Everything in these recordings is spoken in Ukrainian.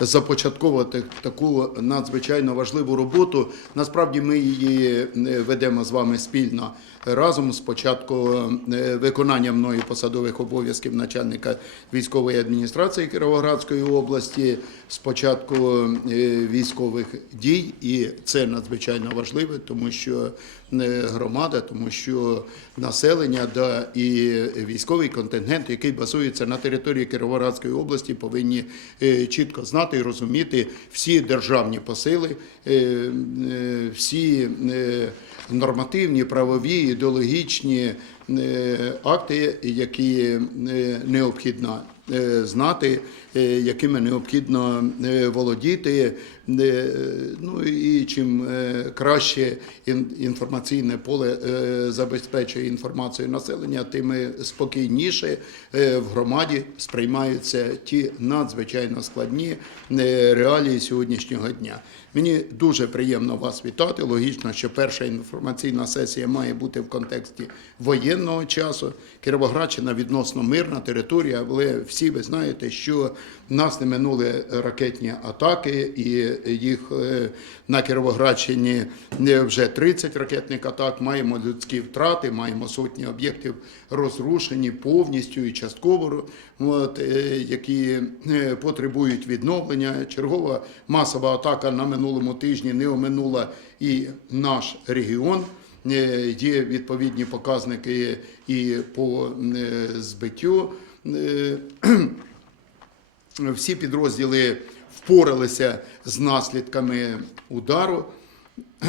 започатковувати таку надзвичайно важливу роботу. Насправді ми її е, ведемо з вами спільно разом з початку е, виконання мною посадових обов'язків начальника військової адміністрації Кіровоградської області, з початку е, військових дій, і це надзвичайно важливо, тому що громада, тому що населення да, і військовий контингент, який базується на території Кіровоградської області, повинні е, чітко знати і розуміти всі державні посили, е, е, всі нормативні, правові, ідеологічні акти, які необхідно знати, е, якими необхідно е, володіти. Е, Ну і чим е, краще інформаційне поле е, забезпечує інформацію населення, тим е, спокійніше е, в громаді сприймаються ті надзвичайно складні е, реалії сьогоднішнього дня. Мені дуже приємно вас вітати. Логічно, що перша інформаційна сесія має бути в контексті воєнного часу. Кіровоградщина відносно мирна територія, але всі ви знаєте, що нас не минули ракетні атаки, і їх е, на Кіровоградщині вже 30 ракетних атак. Маємо людські втрати, маємо сотні об'єктів розрушені повністю і частково, от, е, які е, потребують відновлення. Чергова масова атака на минулому тижні не оминула і наш регіон. Є відповідні показники і по збиттю. Е, Всі підрозділи впоралися з наслідками удару.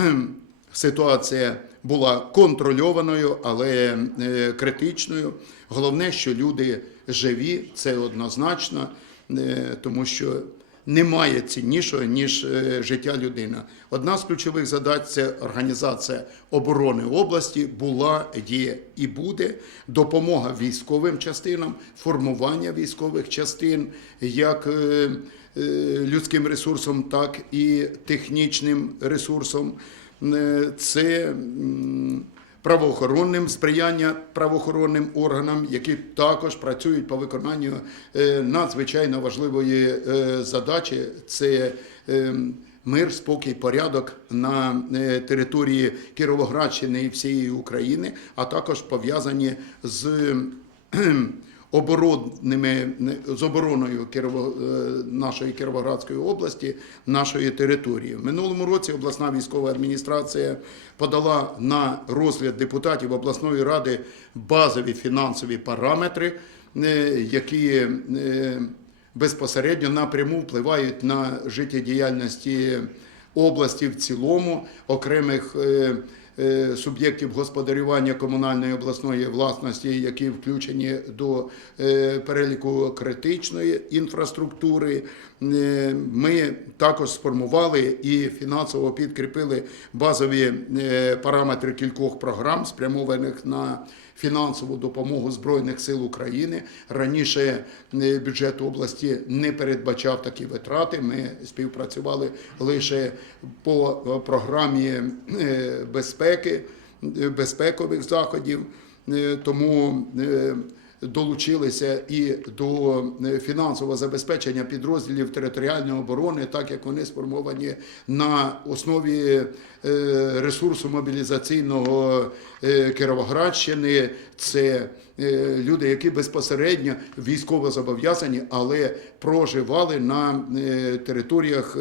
Ситуація була контрольованою, але е, критичною. Головне, що люди живі, це однозначно, е, тому що немає ціннішого, ніж е, життя людини. Одна з ключових задач це організація оборони області була, є і буде допомога військовим частинам, формування військових частин, як е, е, людським ресурсом, так і технічним ресурсом. Це правоохоронним сприяння правоохоронним органам, які також працюють по виконанню е, надзвичайно важливої е, задачі. Це е, мир, спокій, порядок на території Кіровоградщини і всієї України, а також пов'язані з оборонними з обороною е, нашої Кіровоградської області, нашої території. В минулому році обласна військова адміністрація подала на розгляд депутатів обласної ради базові фінансові параметри, е, які е, безпосередньо напряму впливають на життєдіяльності області в цілому, окремих суб'єктів господарювання комунальної обласної власності, які включені до е, переліку критичної інфраструктури. Е, Ми також сформували і фінансово підкріпили базові е, параметри кількох програм, спрямованих на фінансову допомогу Збройних сил України. Раніше е, бюджет області не передбачав такі витрати. Ми співпрацювали лише по е, програмі е, безпеки, е, безпекових заходів. Е, Тому е, долучилися і до фінансового забезпечення підрозділів територіальної оборони, так як вони сформовані на основі ресурсу мобілізаційного Кіровоградщини. Це люди, які безпосередньо військово зобов'язані, але проживали на територіях.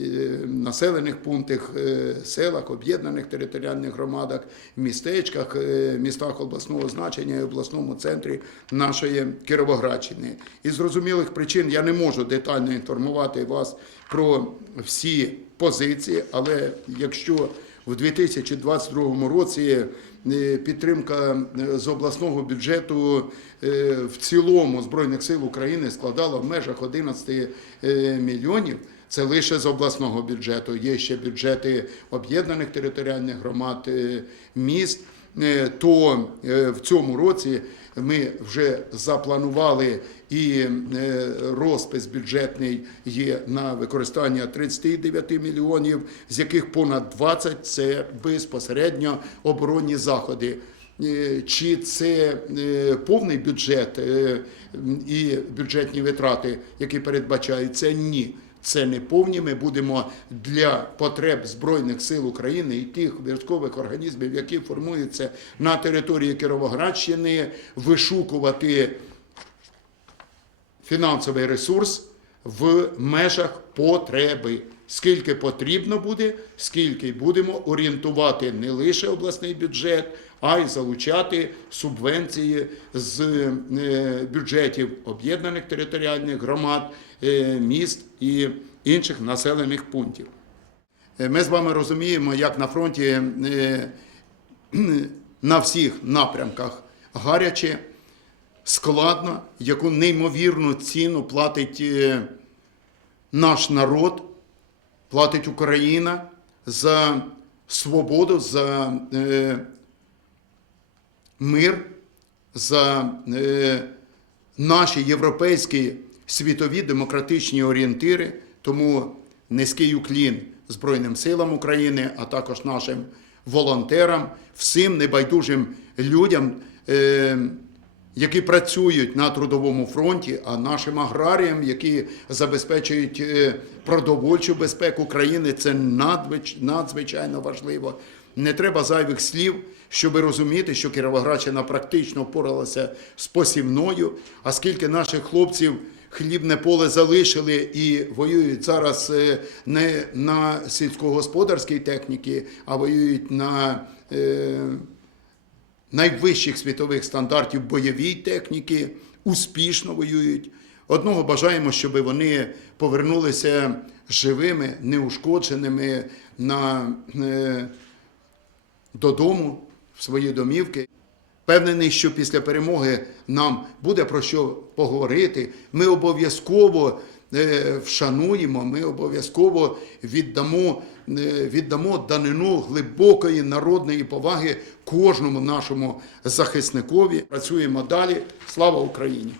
Е, населених пунктах, е, селах, об'єднаних територіальних громадах, містечках, е, містах обласного значення і обласному центрі нашої Кіровоградщини. Із зрозумілих причин я не можу детально інформувати вас про всі позиції, але якщо в 2022 році е, підтримка е, з обласного бюджету е, в цілому Збройних сил України складала в межах 11 е, мільйонів. Це лише з обласного бюджету. Є ще бюджети об'єднаних територіальних громад, міст. Е, То е, в цьому році ми вже запланували і е, розпис бюджетний є на використання 39 мільйонів, з яких понад 20 – це безпосередньо оборонні заходи. чи це повний бюджет і бюджетні витрати, які передбачаються, ні. Це не повні. Ми будемо для потреб Збройних сил України і тих військових організмів, які формуються на території Кіровоградщини, вишукувати фінансовий ресурс в межах потреби. Скільки потрібно буде, скільки будемо орієнтувати не лише обласний бюджет, а й залучати субвенції з е, бюджетів об'єднаних територіальних громад, е, міст і інших населених пунктів. Е, Ми з вами розуміємо, як на фронті на всіх напрямках гаряче, складно, яку неймовірну ціну платить наш народ, платить Україна за свободу, за е, мир, за е, наші європейські світові демократичні орієнтири. Тому низький уклін Збройним силам України, а також нашим волонтерам, всім небайдужим людям, е, які працюють на трудовому фронті, а нашим аграріям, які забезпечують е, продовольчу безпеку країни, це надвич- надзвичайно важливо. Не треба зайвих слів, щоб розуміти, що Кіровоградщина практично впоралася з посівною, а скільки наших хлопців хлібне поле залишили і воюють зараз е, не на сільськогосподарській техніці, а воюють на е, найвищих світових стандартів бойовій техніки, успішно воюють. Одного бажаємо, щоб вони повернулися живими, неушкодженими на, е, додому, в свої домівки. Впевнений, що після перемоги нам буде про що поговорити. Ми обов'язково вшануємо, ми обов'язково віддамо, е, віддамо данину глибокої народної поваги кожному нашому захисникові. Працюємо далі. Слава Україні!